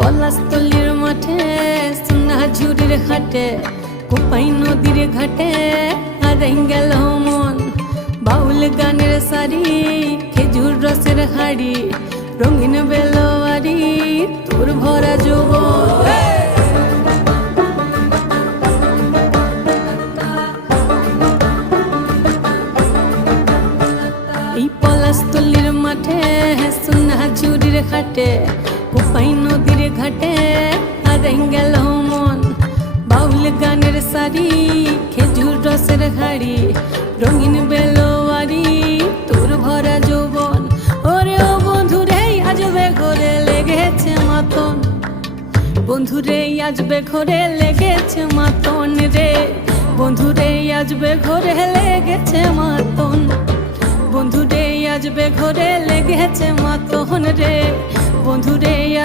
পলাশতলির মাঠে সোনাঝুরির হাটে কোপাই নদীর ঘাটে হারাই গেল মন। বাউল গানের শাড়ি খেজুর রসের হাড়ি রঙিন বেলোয়ারি তোর ভরা যৌবন। এই পলাশতলির মাঠে সোনাঝুরির ঘাটে কোপাই নদীর ঘাটে হারাই গেল মন। বাউল গানের শাড়ি খেজুর রসের হাড়ি রঙিন বেলোয়ারি তোর ভরা যৌবন। ওরে ও বন্ধুরে আজবে ঘরে লেগেছে মাতন, বন্ধুরে আজবে ঘরে লেগেছে মাতন রে, বন্ধুরে আজবে ঘরে লেগেছে মাতন, বন্ধুরে আজবে ঘরে লেগেছে মাতন রে, বন্ধুরে।